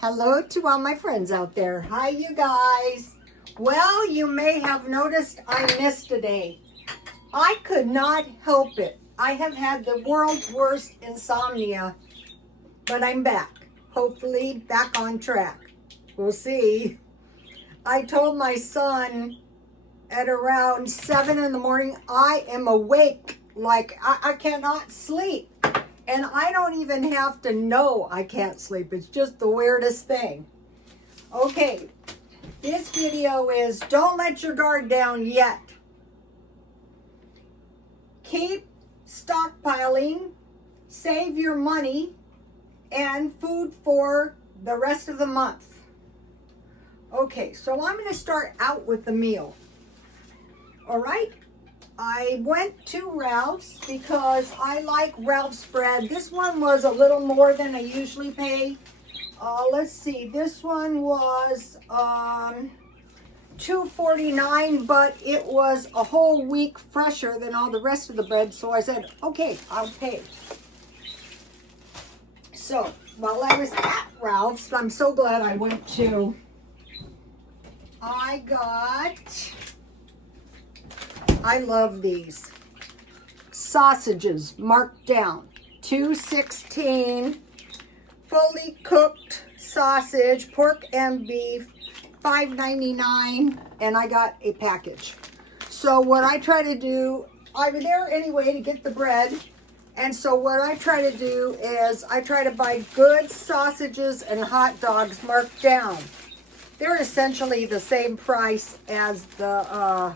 Hello to all my friends out there. Hi, you guys. Well, you may have noticed I missed a day. I could not help it. I have had the world's worst insomnia, but I'm back. Hopefully back on track. We'll see. I told my son at around 7 in the morning, I am awake like I cannot sleep. And I don't even have to know I can't sleep. It's just the weirdest thing. Okay, this video is don't let your guard down yet. Keep stockpiling, save your money, and food for the rest of the month. Okay, so I'm going to start out with the meal. All right? I went to Ralph's because I like Ralph's bread. This one was a little more than I usually pay. Let's see, this one was $2.49, but it was a whole week fresher than all the rest of the bread. So I said, okay, I'll pay. So while I was at Ralph's, I'm so glad I went to. I love these sausages marked down. $2.16 fully cooked sausage, pork and beef, $5.99, and I got a package. So what I try to do, I was there anyway to get the bread, and so what I try to do is I try to buy good sausages and hot dogs marked down. They're essentially the same price as the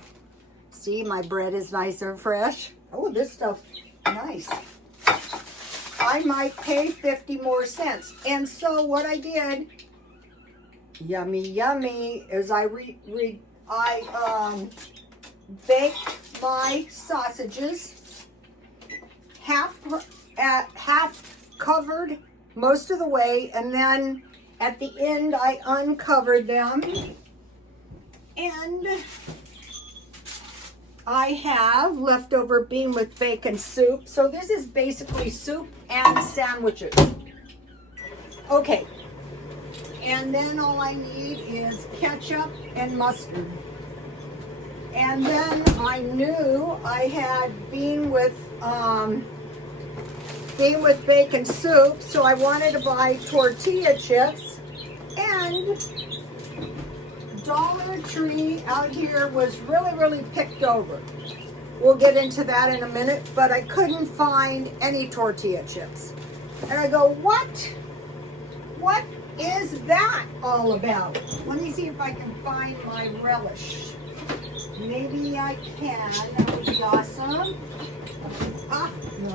see, my bread is nice and fresh. Oh, this stuff's nice. I might pay 50 more cents. And so what I did, yummy, yummy, is I baked my sausages, half covered most of the way, and then at the end I uncovered them, and I have leftover bean with bacon soup. So this is basically soup and sandwiches. Okay. And then all I need is ketchup and mustard. And then I knew I had bean with bacon soup. So I wanted to buy tortilla chips, and Dollar Tree out here was really picked over. We'll get into that in a minute, but I couldn't find any tortilla chips. And I go, what? What is that all about? Let me see if I can find my relish. Maybe I can. That would be awesome. Ah, no.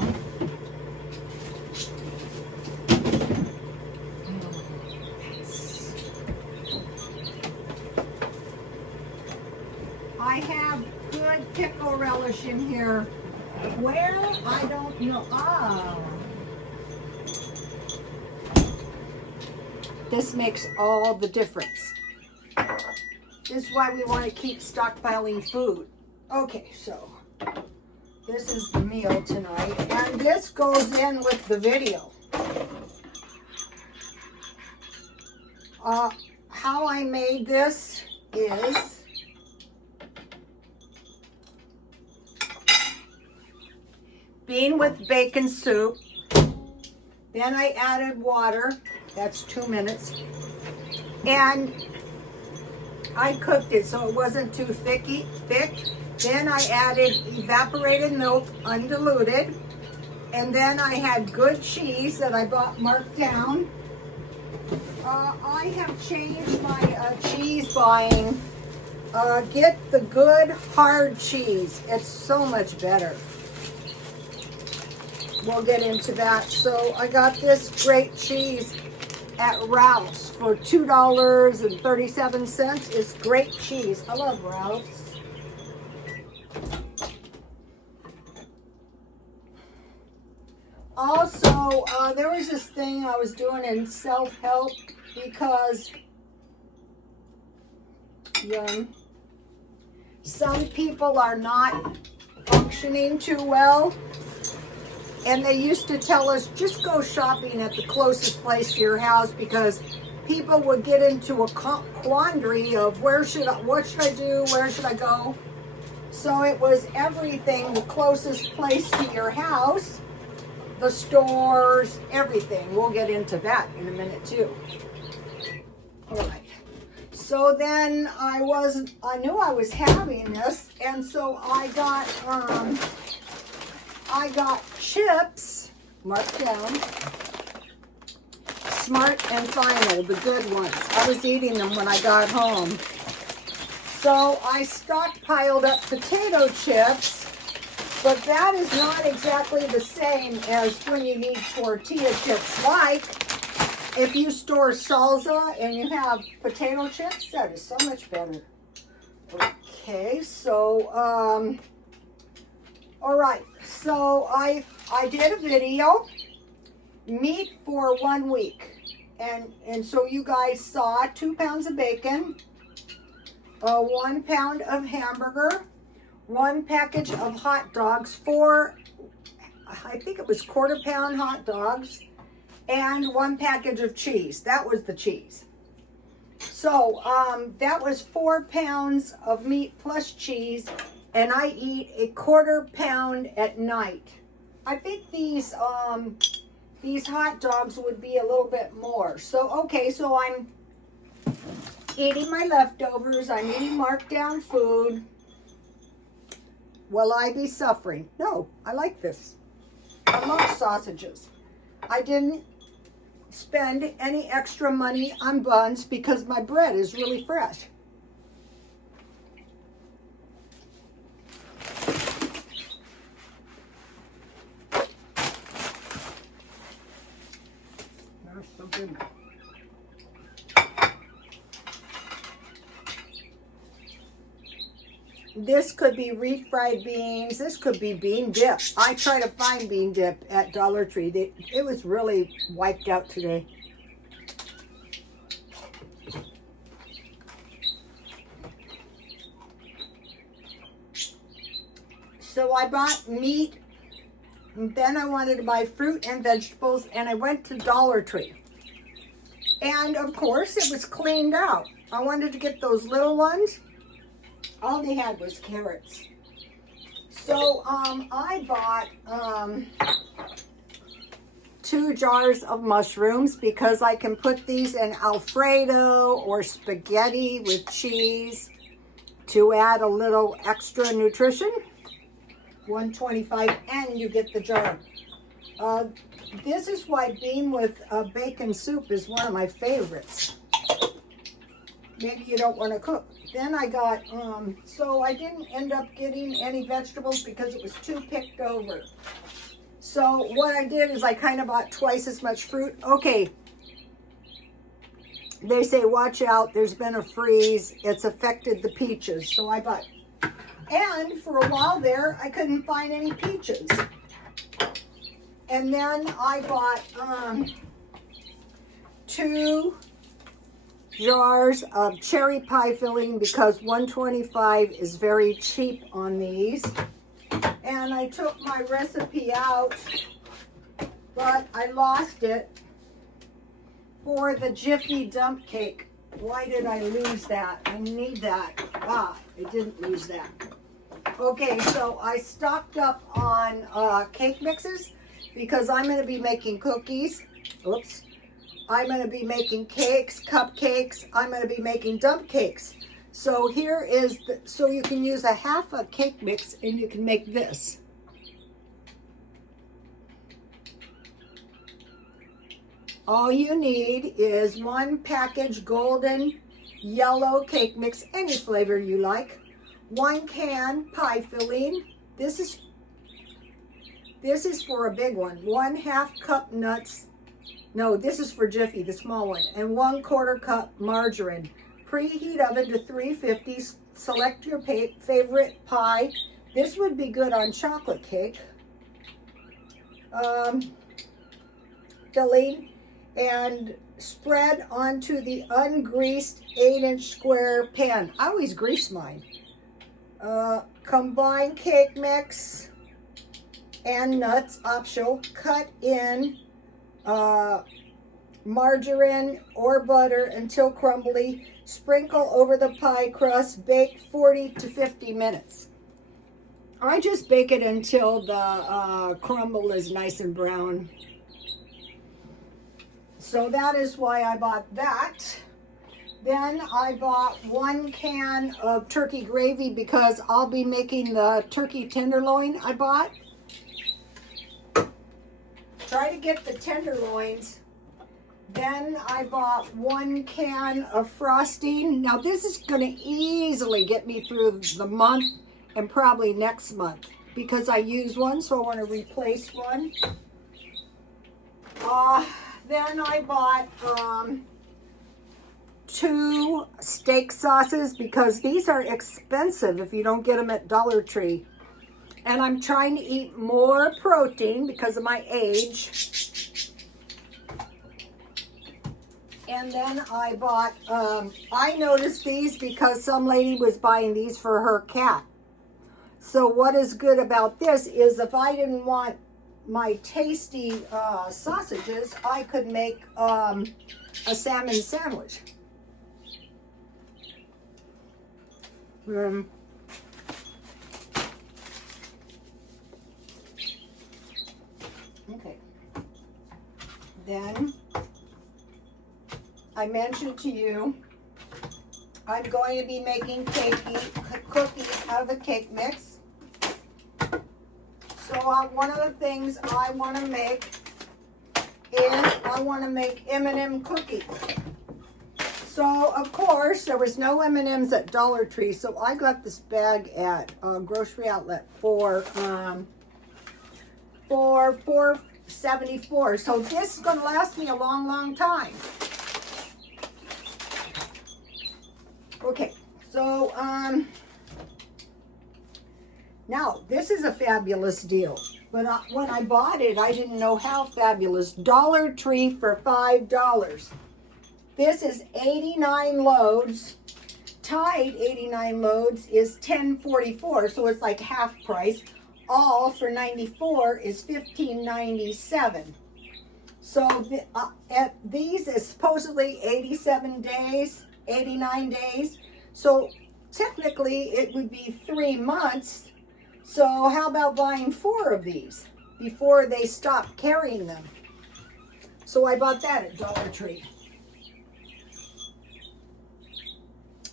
I have good pickle relish in here. Where? I don't know. Oh. This makes all the difference. This is why we want to keep stockpiling food. Okay, so this is the meal tonight, and this goes in with the video. How I made this is bean with bacon soup. Then I added water. That's 2 minutes. And I cooked it so it wasn't too thick. Then I added evaporated milk, undiluted. And then I had good cheese that I bought marked down. I have changed my cheese buying. Get the good hard cheese. It's so much better. We'll get into that. So I got this great cheese at Ralph's for $2.37. It's great cheese. I love Ralph's. Also, there was this thing I was doing in self-help because some people are not functioning too well. And they used to tell us, just go shopping at the closest place to your house because people would get into a quandary of what should I do, where should I go? So it was everything, the closest place to your house, the stores, everything. We'll get into that in a minute too. All right. So then I knew I was having this, and so I got chips, marked down, Smart and Final, the good ones. I was eating them when I got home. So I stockpiled up potato chips, but that is not exactly the same as when you need tortilla chips. Like, if you store salsa and you have potato chips, that is so much better. Okay, so, all right. So I did a video, meat for 1 week. And so you guys saw 2 pounds of bacon, 1 pound of hamburger, 1 package of hot dogs, 4, I think it was 1/4 pound hot dogs, and 1 package of cheese. That was the cheese. So that was 4 pounds of meat plus cheese, and I eat 1/4 pound at night. I think these hot dogs would be a little bit more. So, okay, so I'm eating my leftovers. I'm eating marked down food. Will I be suffering? No, I like this. I love sausages. I didn't spend any extra money on buns because my bread is really fresh. That's so good. This could be refried beans. This could be bean dip. I try to find bean dip at Dollar Tree. It was really wiped out today. So I bought meat, and then I wanted to buy fruit and vegetables, and I went to Dollar Tree. And of course, it was cleaned out. I wanted to get those little ones. All they had was carrots. So I bought 2 jars of mushrooms because I can put these in Alfredo or spaghetti with cheese to add a little extra nutrition. $1.25, and you get the jar. This is why bean with bacon soup is one of my favorites. Maybe you don't want to cook. Then I got, so I didn't end up getting any vegetables because it was too picked over. So what I did is I kind of bought twice as much fruit. Okay, they say watch out, there's been a freeze. It's affected the peaches. So I bought, and for a while there, I couldn't find any peaches. And then I bought 2 jars of cherry pie filling because $1.25 is very cheap on these. And I took my recipe out, but I lost it for the Jiffy Dump Cake. Why did I lose that? I need that. Ah, I didn't lose that. Okay, so I stocked up on cake mixes because I'm going to be making cookies. Oops. I'm going to be making cakes, cupcakes. I'm going to be making dump cakes. So here is, so you can use a half a cake mix and you can make this. All you need is 1 package golden yellow cake mix, any flavor you like. 1 can pie filling. This is for a big one. 1/2 cup nuts. No, this is for Jiffy, the small one. And 1/4 cup margarine. Preheat oven to 350. Select your favorite pie. This would be good on chocolate cake. Filling. And spread onto the ungreased 8-inch square pan. I always grease mine. Combine cake mix and nuts, optional. Cut in margarine or butter until crumbly. Sprinkle over the pie crust. Bake 40 to 50 minutes. I just bake it until the crumble is nice and brown. So that is why I bought that. Then I bought 1 can of turkey gravy because I'll be making the turkey tenderloin I bought. Try to get the tenderloins. Then I bought 1 can of frosting. Now this is going to easily get me through the month and probably next month because I use one, so I want to replace one. Then I bought 2 steak sauces because these are expensive if you don't get them at Dollar Tree. And I'm trying to eat more protein because of my age. And then I bought, I noticed these because some lady was buying these for her cat. So what is good about this is if I didn't want my tasty sausages, I could make a salmon sandwich. Okay. Then I mentioned to you I'm going to be making cookies out of the cake mix. So one of the things I want to make is I want to make M&M cookies. So of course there was no M&Ms at Dollar Tree, so I got this bag at Grocery Outlet for $4.74. So this is going to last me a long, long time. Okay, so now this is a fabulous deal, but when I bought it, I didn't know how fabulous. Dollar Tree for $5. This is 89 loads. Tide 89 loads is $10.44, so it's like half price. All for 94 is $15.97. So these is supposedly 87 days. 89 days. So technically it would be 3 months. So how about buying 4 of these before they stop carrying them? So I bought that at Dollar Tree.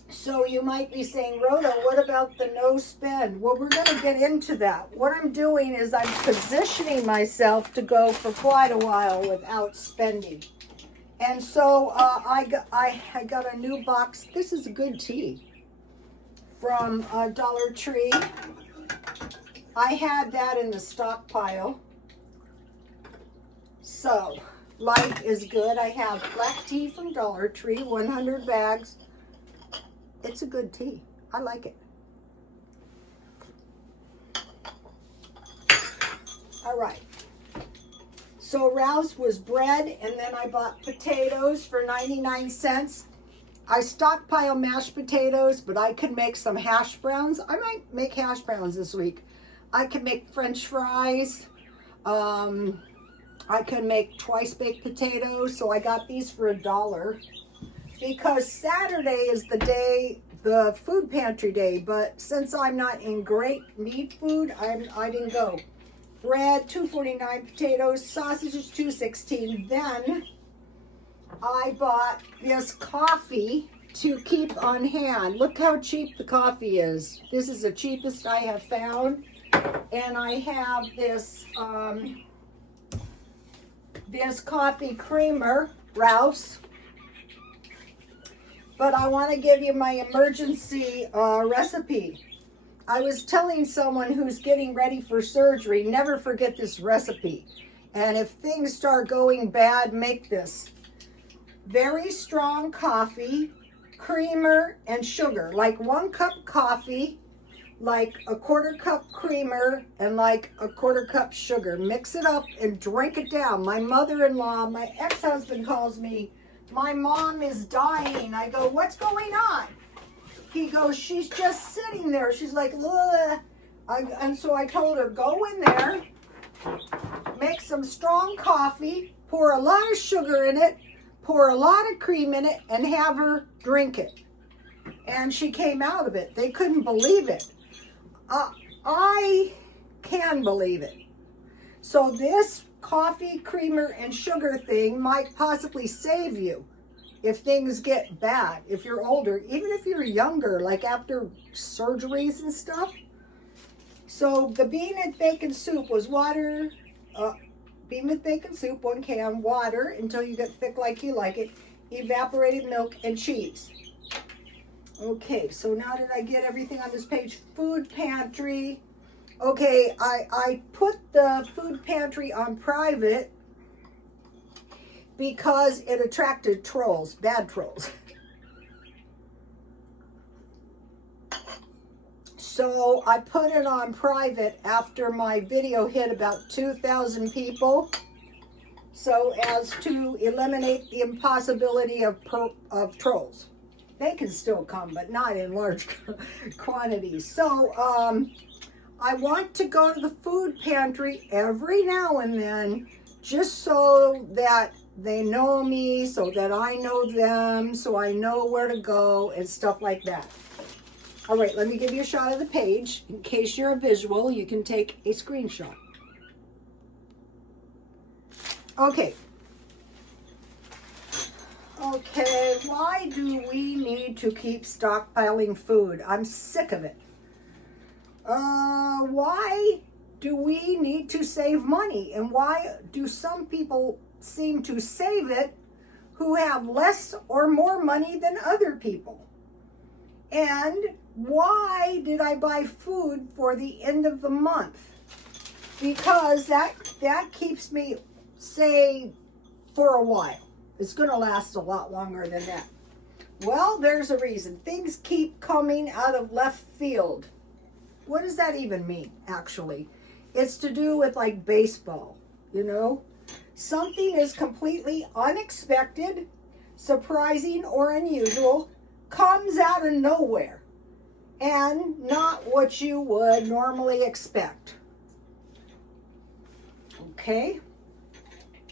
So you might be saying, Rhoda, what about the no spend? Well, we're going to get into that. What I'm doing is I'm positioning myself to go for quite a while without spending. And so I got a new box. This is a good tea from Dollar Tree. I had that in the stockpile. So light is good. I have black tea from Dollar Tree, 100 bags. It's a good tea. I like it. All right. So Ralph's was bread, and then I bought potatoes for 99 cents. I stockpile mashed potatoes, but I could make some hash browns. I might make hash browns this week. I could make French fries. I could make twice baked potatoes, so I got these for $1. Because Saturday is the day, the food pantry day, but since I'm not in great need food, I didn't go. Bread, $2.49, potatoes, sausages, $2.16. Then I bought this coffee to keep on hand. Look how cheap the coffee is. This is the cheapest I have found. And I have this this coffee creamer, Ralph's. But I want to give you my emergency recipe. I was telling someone who's getting ready for surgery, never forget this recipe. And if things start going bad, make this. Very strong coffee, creamer, and sugar. Like 1 cup coffee, like a 1/4 cup creamer, and like a 1/4 cup sugar. Mix it up and drink it down. My mother-in-law, my ex-husband calls me, my mom is dying. I go, what's going on? He goes, she's just sitting there. She's like, ugh. And so I told her, go in there, make some strong coffee, pour a lot of sugar in it, pour a lot of cream in it, and have her drink it. And she came out of it. They couldn't believe it. I can believe it. So this coffee, creamer, and sugar thing might possibly save you if things get bad, if you're older, even if you're younger, like after surgeries and stuff. So the bean and bacon soup was water, bean with bacon soup, 1 can, water until you get thick like you like it, evaporated milk, and cheese. Okay, so now did I get everything on this page? Food pantry. Okay, I put the food pantry on private because it attracted trolls, bad trolls. So I put it on private after my video hit about 2,000 people, so as to eliminate the impossibility of trolls. They can still come, but not in large quantities. So I want to go to the food pantry every now and then, just so that they know me, so that I know them, so I know where to go and stuff like that. All right, let me give you a shot of the page. In case you're a visual, you can take a screenshot. Okay. Okay, why do we need to keep stockpiling food? I'm sick of it. Why do we need to save money? And why do some people seem to save it who have less or more money than other people? And why did I buy food for the end of the month? Because that keeps me, say, for a while. It's going to last a lot longer than that. Well, there's a reason. Things keep coming out of left field. What does that even mean, actually? It's to do with like baseball, you know? Something is completely unexpected, surprising, or unusual, comes out of nowhere, and not what you would normally expect. Okay?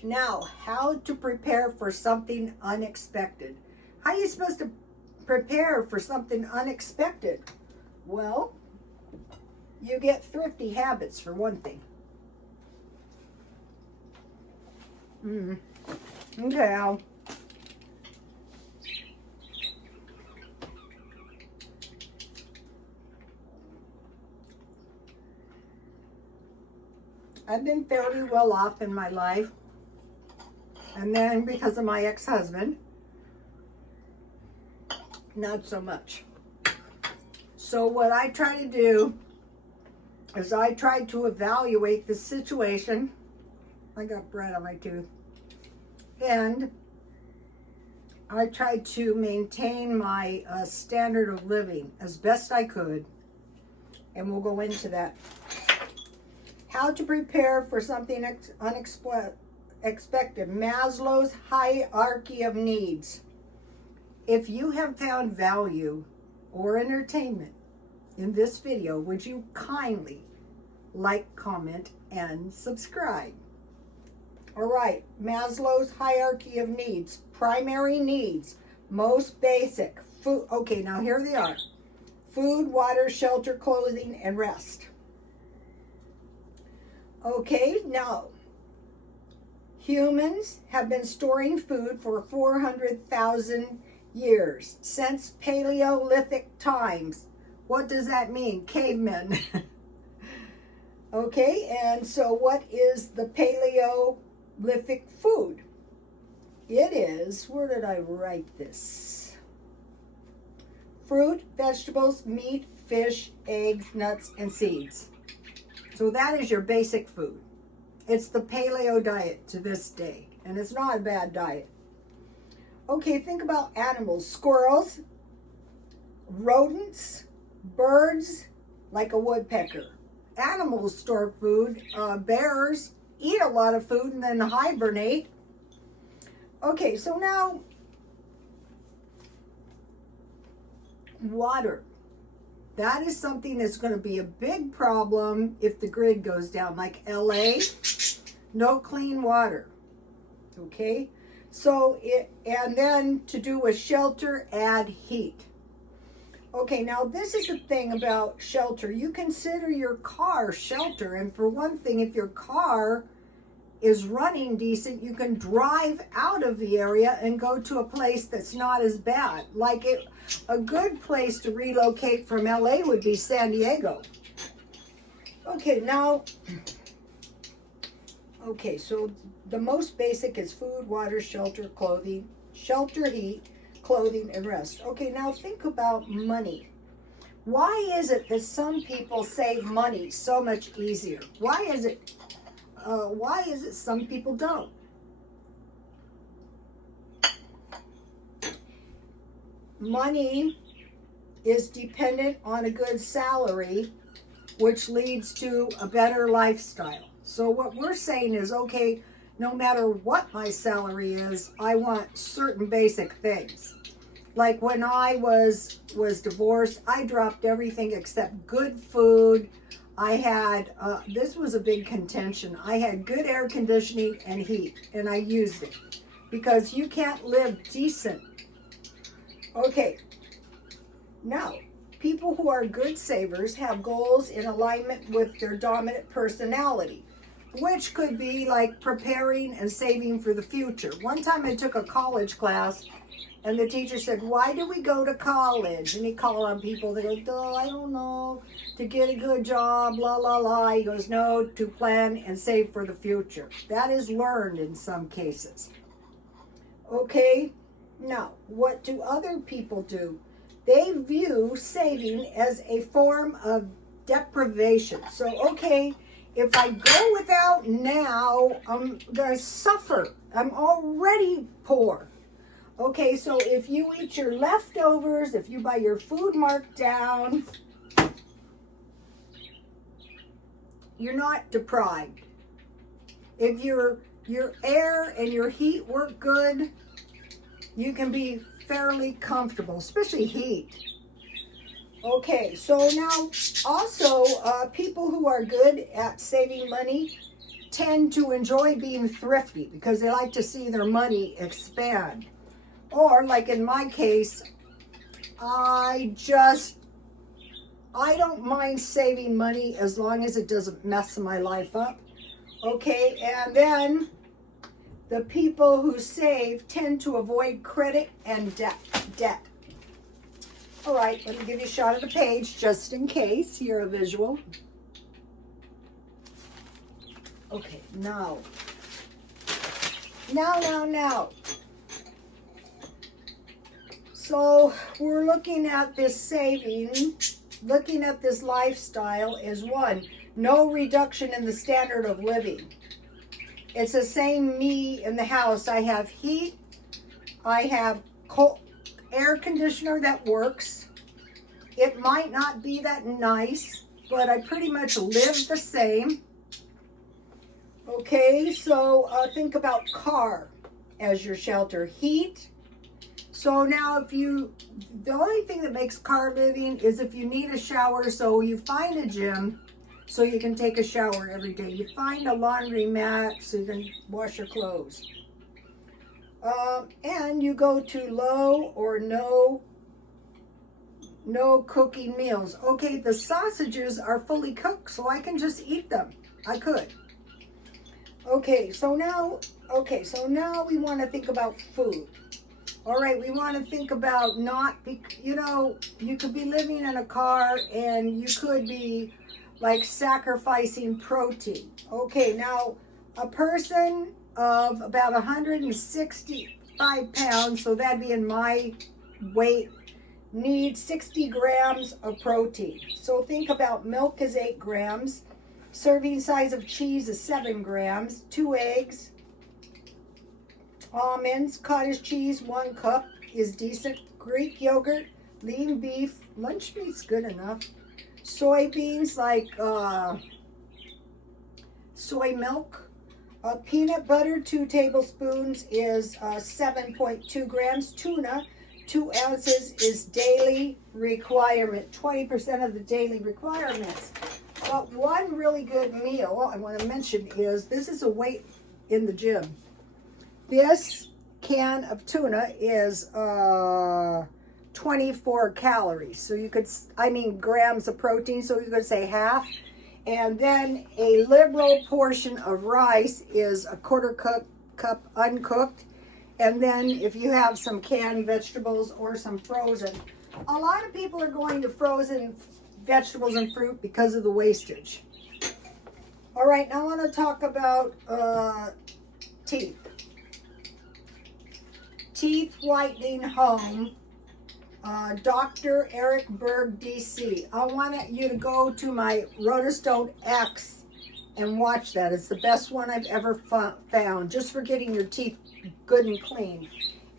Now, how to prepare for something unexpected. How are you supposed to prepare for something unexpected? Well, you get thrifty habits for one thing. Okay. I've been fairly well off in my life. And then because of my ex-husband, not so much. So what I try to do is I try to evaluate the situation. I got bread on my tooth. And I tried to maintain my standard of living as best I could. And we'll go into that. How to prepare for something unexpected. Maslow's hierarchy of needs. If you have found value or entertainment in this video, would you kindly like, comment, and subscribe? All right, Maslow's hierarchy of needs. Primary needs, most basic. Food. Okay, now here they are. Food, water, shelter, clothing, and rest. Okay, now, humans have been storing food for 400,000 years, since Paleolithic times. What does that mean? Cavemen. Okay, and so what is the Paleolithic food? It is, where did I write this? Fruit, vegetables, meat, fish, eggs, nuts, and seeds. So that is your basic food. It's the paleo diet to this day, and it's not a bad diet. Okay, think about animals. Squirrels, rodents, birds, like a woodpecker. Animals store food. Bears eat a lot of food and then hibernate. Okay, so now, water. That is something that's going to be a big problem if the grid goes down. Like LA, no clean water. Okay? And then to do with shelter, add heat. Okay, now this is the thing about shelter. You consider your car shelter. And for one thing, if your car is running decent, you can drive out of the area and go to a place that's not as bad. A good place to relocate from LA would be San Diego. Okay, so the most basic is food, water, shelter, clothing, heat, clothing, and rest. Okay, now think about money. Why is it that some people save money so much easier? Why is it some people don't? Money is dependent on a good salary, which leads to a better lifestyle. So what we're saying is, okay, no matter what my salary is, I want certain basic things. Like when I was divorced, I dropped everything except good food. I had, this was a big contention. I had good air conditioning and heat, and I used it because you can't live decent. Okay, now, people who are good savers have goals in alignment with their dominant personality, which could be like preparing and saving for the future. One time I took a college class, and the teacher said, "Why do we go to college?" And he called on people. They go, "Oh, I don't know, to get a good job, la, la, la." He goes, "No, to plan and save for the future." That is learned in some cases. Okay, now, what do other people do? They view saving as a form of deprivation. So, okay, if I go without now, I'm going to suffer. I'm already poor. Okay, so if you eat your leftovers, if you buy your food marked down, you're not deprived. If your air and your heat work good, you can be fairly comfortable, especially heat. Okay, so now also people who are good at saving money tend to enjoy being thrifty because they like to see their money expand. Or like in my case, I don't mind saving money as long as it doesn't mess my life up. Okay, and then the people who save tend to avoid credit and debt. All right, let me give you a shot of the page just in case you're a visual. Okay, now. So we're looking at this saving, looking at this lifestyle as one, no reduction in the standard of living. It's the same me in the house. I have heat. I have air conditioner that works. It might not be that nice, but I pretty much live the same. Okay, so think about car as your shelter. Heat. So now the only thing that makes car living is if you need a shower, so you find a gym so you can take a shower every day. You find a laundry mat so you can wash your clothes. And you go to low or no cooking meals. Okay, the sausages are fully cooked, so I can just eat them. I could. Okay, so now we want to think about food. All right, we want to think about you could be living in a car and you could be like sacrificing protein. Okay, now a person of about 165 pounds, so that'd be in my weight, needs 60 grams of protein. So think about milk is 8 grams, serving size of cheese is 7 grams, 2 eggs, almonds, cottage cheese, 1 cup is decent, Greek yogurt, lean beef, lunch meat's good enough, soybeans like soy milk, peanut butter, 2 tablespoons is 7.2 grams, tuna, 2 ounces is daily requirement, 20% of the daily requirements. But one really good meal I want to mention is, this is a weight in the gym. This can of tuna is 24 calories. So you could, grams of protein, so you could say half. And then a liberal portion of rice is a quarter cup uncooked. And then if you have some canned vegetables or some frozen, a lot of people are going to frozen vegetables and fruit because of the wastage. All right, now I want to talk about teeth. Teeth Whitening Home, Dr. Eric Berg, DC. I want you to go to my Rotostone X and watch that. It's the best one I've ever found, just for getting your teeth good and clean.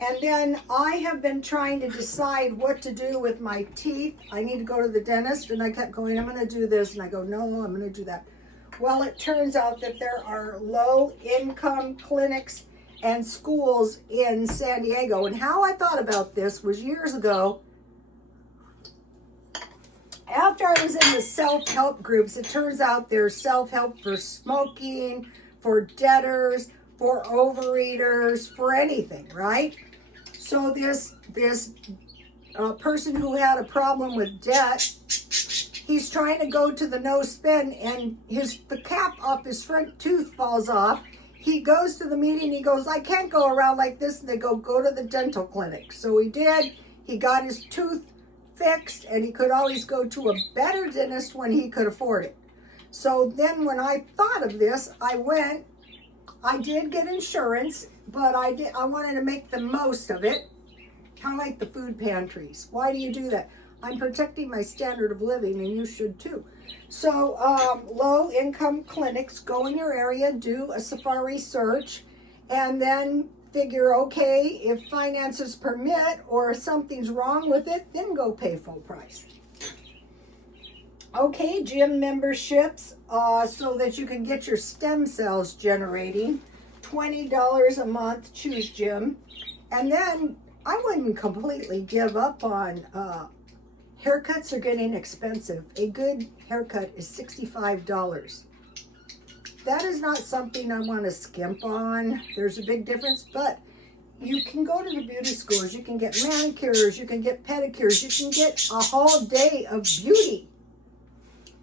And then I have been trying to decide what to do with my teeth. I need to go to the dentist, and I kept going, I'm going to do this, and I go, no, I'm going to do that. Well, it turns out that there are low-income clinics and schools in San Diego. And how I thought about this was years ago, after I was in the self-help groups, it turns out there's self-help for smoking, for debtors, for overeaters, for anything, right? So this person who had a problem with debt, he's trying to go to the no spend, and the cap up his front tooth falls off. He goes to the meeting, he goes, I can't go around like this. And they go to the dental clinic. So he did. He got his tooth fixed, and he could always go to a better dentist when he could afford it. So then when I thought of this, I did get insurance, but I wanted to make the most of it. Kind of like the food pantries. Why do you do that? I'm protecting my standard of living, and you should too. So low-income clinics, go in your area, do a safari search, and then figure, okay, if finances permit or if something's wrong with it, then go pay full price. Okay, gym memberships, so that you can get your stem cells generating. $20 a month, choose gym. And then I wouldn't completely give up on haircuts are getting expensive. A good haircut is $65. That is not something I want to skimp on. There's a big difference, but you can go to the beauty schools. You can get manicures. You can get pedicures. You can get a whole day of beauty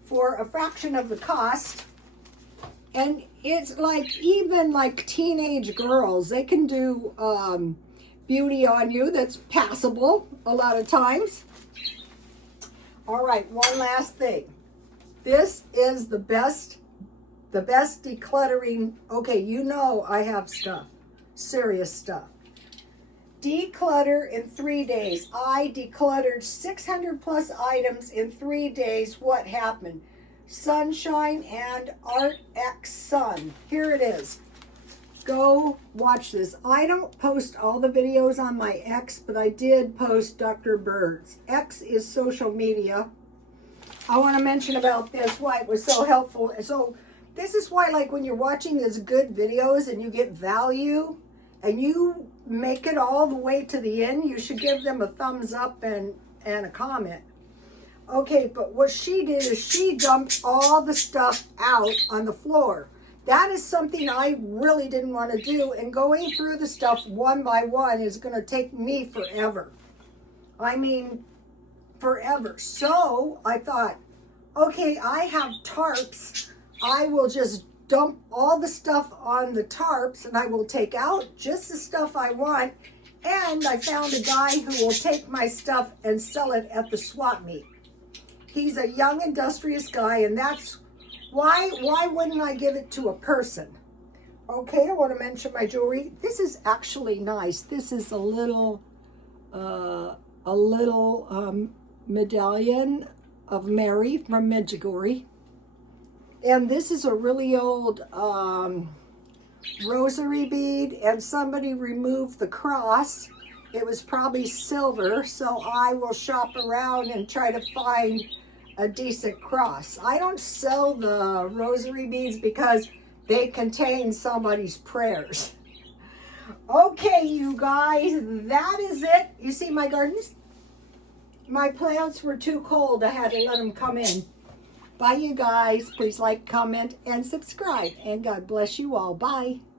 for a fraction of the cost. And it's like, even like teenage girls, they can do beauty on you that's passable a lot of times. All right, one last thing. This is the best decluttering. Okay, you know I have stuff, serious stuff. Declutter in 3 days. I decluttered 600 plus items in 3 days. What happened? Sunshine and Art X Sun. Here it is. Go watch this. I don't post all the videos on my X, but I did post Dr. Bird's. X is social media. I want to mention about this, why it was so helpful. So this is why, like, when you're watching these good videos and you get value and you make it all the way to the end, you should give them a thumbs up and a comment. Okay, but what she did is she dumped all the stuff out on the floor. That is something I really didn't want to do, and going through the stuff one by one is going to take me forever. I mean, forever. So I thought, okay, I have tarps. I will just dump all the stuff on the tarps, and I will take out just the stuff I want. And I found a guy who will take my stuff and sell it at the swap meet. He's a young, industrious guy, and that's why wouldn't I give it to a person? Okay, I want to mention my jewelry. This is actually nice. This is a little medallion of Mary from Medjugorje. And this is a really old rosary bead, and somebody removed the cross. It was probably silver, so I will shop around and try to find a decent cross. I don't sell the rosary beads because they contain somebody's prayers. Okay, you guys, that is it. You see my gardens? My plants were too cold. I had to let them come in. Bye, you guys. Please like, comment, and subscribe. And God bless you all. Bye.